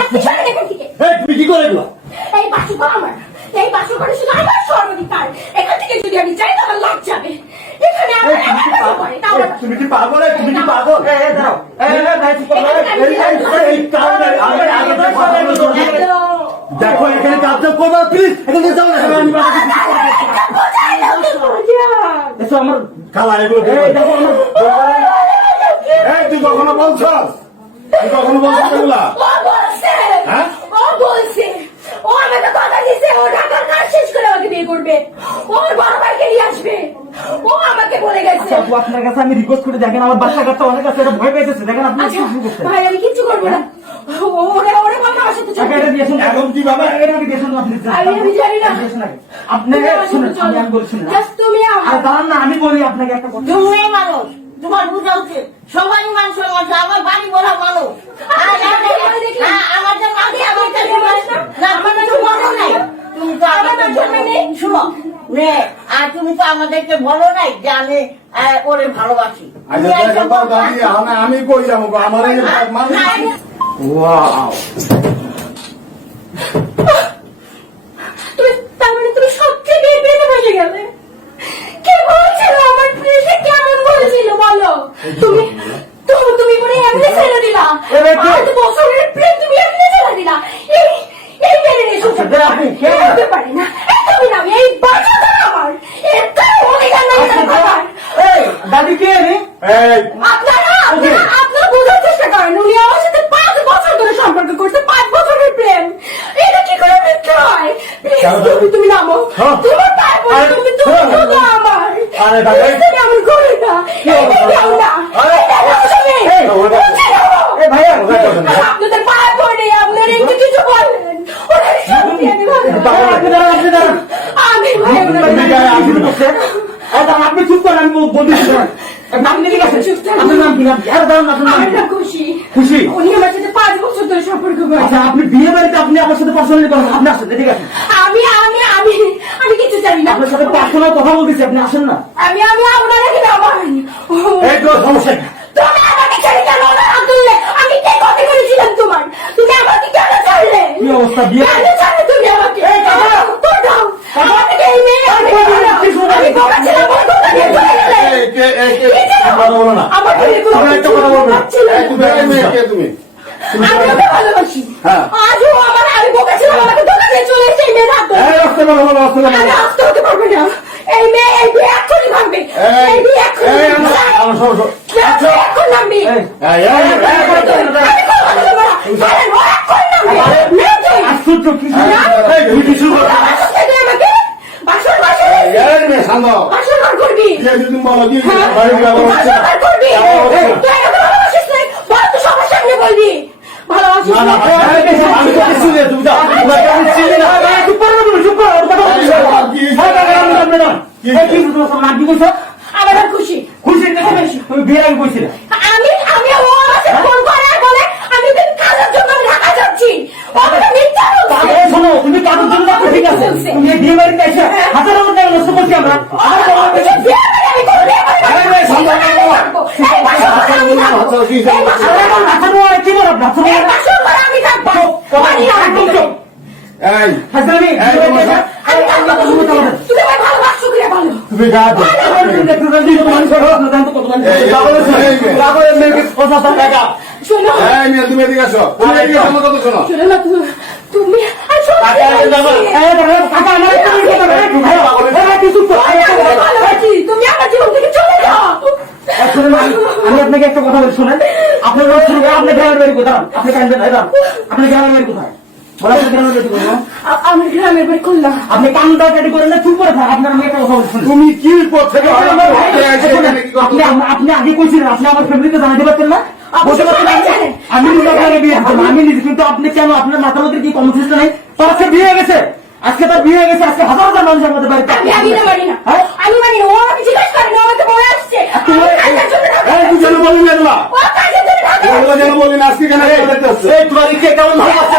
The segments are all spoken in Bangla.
আপনি সরেন এখান থেকে এই তুমি কি করে এই বাসুঘর আমার এই বাসুঘরে শুধু আমার সর্বাধিকার এখান থেকে যদি আমি যাই তো লাভ যাবে এখানে তুমি কি পাগল? করে, তাও এই, তুমি কি পাগল এই, তুমি কি পাগল এই, এই, দাঁড়াও। এই, এই, এই, চুপ করো, এই, এই, এই, এই, কারণে আমি আগে থেকে কথা বলে দিচ্ছি। দেখো এখানে কাজ করব প্লিজ এখান যাও না আমার খালা এগুলো দেখো আমার তুই কখনো বলছস তুই কখনো বলছস এগুলা ও বলছে হ্যাঁ? ও বলছে ও আমাকে কথা দিছে ও ঢাকার কাজ শেষ করে আমাকে বিয়ে করবে। ও বড় ভাইকে নিয়ে আসবে। ও আমাকে বলে গেছে। আচ্ছা আপু আপনার কাছে আমি রিকোয়েস্ট করে দেখেন আমার বাচ্চা কাচ্চা অনেক আছে এটা ভয় পাইতেছে দেখেন আপনি আচ্ছা কি ভাই আমি কিচ্ছু করব না। ওরে ওরে বাবা আমার সাথে আগে এটা দিয়েছেন এখন কীভাবে? এটা দিয়েছেন আপনি আমি আমি জানি না। আপনি শুনেন সাথে আমি বলছি না। Just তুমি আর দাঁড়ান না আমি বলি আপনাকে একটা কথা। তুমি মানুষ তোমার বোঝা উচিত। সবাই মানুষ মানুষ আমার বাড়ি বলা মানুষ আর আমাদের- হ্যাঁ, আমাদের বাড়ি আমাদের মানুষ না না, আমার কিছু বলো নাই তুমি তো আমাদের জন্য নেই শুনো নে আর তুমি তো আমাদেরকে বলো নাই যে আমি ওরে ভালোবাসি। আচ্ছা আমি কই যাব আমার এই মানুষ না, ওয়াও তুমি তার মানে তুমি সত্যি বিয়ে পেতে বসে গেলে কে বলছিল আমার প্রেসে কেমন বলছিল বলো তুমি তুমি তুমি মনে হয় এমনি ছেড়ে দিলা এবার কে? আট বছরের প্রেম তুমি এমনি ছেড়ে দিলা এই এই মেরে এসো আচ্ছা, দাঁড়া, আপনি কে? হতে পারে না এই তুমি না এই বাচ্চাটা আমার এর কাছে অধিকার নাই আচ্ছা, এর বাবার। এই দাদি কে রে এই আপনারা আপনারা আপনারা বোঝার চেষ্টা করেন উনি আমার সাথে পাঁচ বছর ধরে সম্পর্ক করছে পাঁচ বছরের প্রেম এটা কি করে মিথ্যে হয় Please, কেন? তুমি তুমি নামো হ্যাঁ। তোমার পায়ে পড়ে আরে, তুমি তুমি হ্যাঁ। শুধু আমার আরে, দাদা, এই- Please, তুমি এমন করো না এটা দাও না আরে, এটা দাও তুমি এই, ওটা- বুঝে নাও। এই ভাইয়া আপনাদের পায়ে পড়ে আপনারা একটু কিছু বললেন ওনার সত্যি আমি আপনি আপনি আমি আপনি আপনি আপনি চুপ করেন আমি। ঠিক আছে আপনার নাম কি? নাম কি? দাঁড়ান আপনার নাম আমার খুশি। খুশি? উনি আমার সাথে পাঁচ বছর ধরে সম্পর্ক করেছে আচ্ছা আপনি বিয়ে বাড়িতে আপনি আমার সাথে পার্সোনালি করেন আপনি আসেন ঠিক আছে আমি আমি আমি আমি কিছু জানি না। আপনার সাথে পার্সোনাল কথা বলতেছি আপনি আসেন না। আমি আমি আপনারা কি আমার এই তো সমস্যা কি? তুমি আমাকে ছেড়ে কেন না তুললে আমি কে কথা করেছিলাম তোমার তুমি আমাকে কেন ছাড়লে অবস্থা, বিয়ে- তুমি আমাকে এই, কাকা! তো দাও আমাকে এই মেয়ে আমি? আমি বোকা ছিলাম ওর কথা নিয়ে চলে গেলে? কথা বলো না। আমার একটা কথা বলব। না। তুমি এই মেয়ে কে তুমি? আমি। ওকে ভালোবাসি হ্যাঁ। আজও আমার আমি বোকা ছিলাম আমাকে দোকা দিয়ে চলে এসে এই মেয়ে রাত এই, রাস্তা বলো, বলো, রাস্তা বলো। আমি আসতে হতে পারবে না এই মেয়ে এই বিয়ে এক্ষুনি ভাঙবে এই, বিয়ে এক্ষুনি আমার- সব- এখন নামবি আমি না। করবি? হ্যাঁ? বাড়ি না। না। না না, না না, এই, এই, আমি তো কিছু একদম চুপ। এই, বিয়ে বাড়িতে এসে- থাকব তো তুমি তুমি আমার ভালো তুমি কত টাকা। তুমি এদিকে আসো। তুমি এদিকে আমার কথা শোনো। তুমি। বলছি। আমি আপনাকে একটা কথা বলি শুনেন আপনার আপনি গ্রামের বাড়ি কোথায় আপনি কান্দেন আপনি গ্রামের বাড়ি কোথায় আপনি গ্রামের বাড়ি কোথায় গ্রামের বাড়ি খুললাম আপনি কান্দা কাটি করেন না চুপ করে থাক আপনার আমি একটা কথা বলি শুনুন। তুমি কি? আপনি আপনি আগে কইছিলেন আপনি আমার ফ্যামিলিতে জানাতে পারতেন না বলতে পারতেন। আমি নিজে আপনাকে বিয়ে দিতাম আমি নিজে কিন্তু আপনি কেন? আপনার মাথার মধ্যে কি কর্মসূচিটা নেই? তার আজকে বিয়ে হয়ে গেছে। আজকে তার বিয়ে হয়ে গেছে। আজকে হাজার হাজার মানুষ আমাদের বাড়িতে আমি আমি না মানি না। হ্যাঁ? আমি মানি না। ও আমাকে জিজ্ঞেস করে না আমাকে বলে আসছে। এই, তুই যেন বলবি না। ও কাজের জন্য ঢাকা যেন বলবি না, আজকে কেন এই তোমার ইচ্ছে কেমন ভালো আছে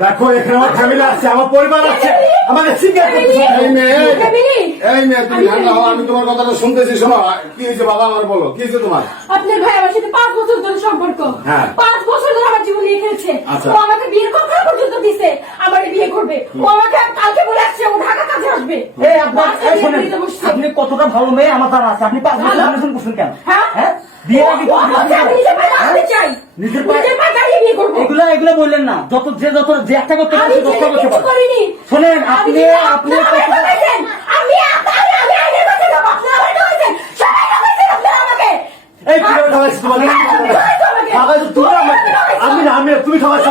না এই ভাইয়া তুমি আমার ফ্যামিলি আছে আমার পরিবার আছে আমাকে শিক্ষা করতেছে এই মেয়ে এই মেয়ে তুমি ঠান্ডা হও আমি তোমার কথাটা শুনতেছি শোনো কি হয়েছে বাবা আমার বলো কি হয়েছে তোমার? আপনার ভাই আমার সাথে পাঁচ বছর ধরে সম্পর্ক। হ্যাঁ। পাঁচ বছর ধরে আমার জীবন নিয়ে খেলছে। আচ্ছা। ও আমাকে বিয়ের কথা পর্যন্ত দিছে আমার বিয়ে করবে। ও আমাকে কালকে বলে আসছে ও ঢাকা কাজে আসবে। এই আপনার। আপনি কতটা ভালো মেয়ে আমার জানা আছে। আপনি পাঁচ বছর ভালো। রিলেশন করছেন কেন? হ্যাঁ? হ্যাঁ? বিয়ে আগে পায়ে দাঁড়াতে চাই। নিজের পায়ে- নিজের পায়ে বিয়ে করব। এগুলো এগুলো বললেন না। যত যে যত যে একটা করতে আমি দশটা করতে পারে করিনি। শোনেন আপনি আপনি আপনারা সবাই আপনারা আমাকে। এই তোমাকে তুমি আমাকে আমি না আমি তুমি আমাকে।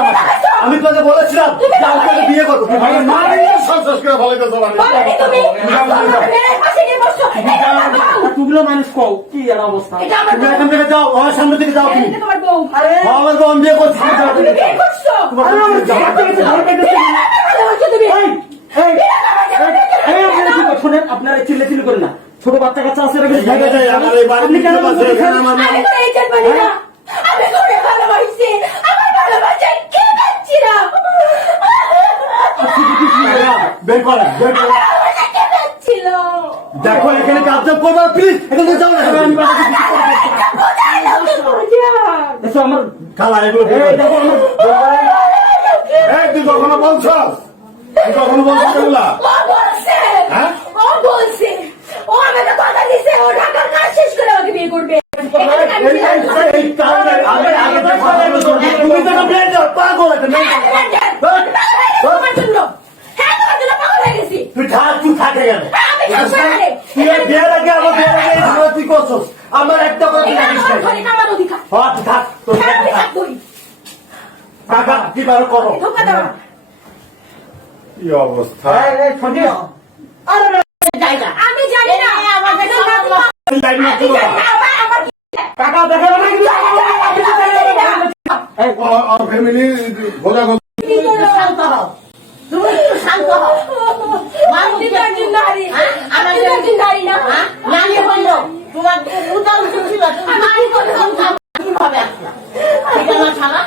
আমি তোকে বলেছিলাম যে বিয়ে করব তুই ভাই না সব শেষ করে ভালো তুমি। তুগুলো মানুষ কও কি আর অবস্থা? তুমি এখান থেকে যাও আমার সামনে থেকে যাও তুমি। এটা তোমার বউ। আরে। ও আমার বোন বিয়ে করছি হ্যাঁ, আপনারা করেন? শোনেন আপনারা চিল্লে চিল্লি করেন না। ছোট বাচ্চা কাচ্চা আছে আপনি কেন না। বের করেন বের করেন। দেখো এখানে কাজ করব প্লিজ এখান যাও না এসো আমার খালা এগুলো। দেখো এই তুই কখনো বলছস তুই কখনো বলছিস এগুলা হ্যাঁ? ও বলছে ও আমাকে কথা দিছে ও ঢাকার কাজ শেষ করে আমাকে বিয়ে করবে এখানে আমি এই- ছিলাম না। এই- এই কারণে আগে আগে তো কথা বলছো। তুমি তো একটা মেয়ে যাও, পাগল একটা মেয়ে। হ্যাঁ, হ্যাঁ, হ্যাঁ, তোমার জন্য হ্যাঁ তোমার জন্য পাগল হয়ে গেছি তুই থাক তুই থাকে কেন আমি সংসারে তুই আর বিয়ের আগে আমার বিয়ের আগে এই ঝামেলা তুই করছস আমার একটা কথা তুই এটা জানিস আমার না। ঘরে আমার অধিকার হ্যাঁ, তুই থাক তোর হ্যাঁ আমি থাক। থাকবোই টাকা কি পারো করো কি অবস্থা। আমি জানি না। আমাদের জানি না। এই লাইন না আমি জানি না, আমার আমার টাকা দেখাবে না। এই, ফ্যামিলি করল? শান্ত হও। তুমি শান্ত হও। হ্যাঁ? হ্যাঁ? হইল তোমার উদাহরণ ছিল তুমি নারী করে কীভাবে আসলা? এটা না ছাড়া?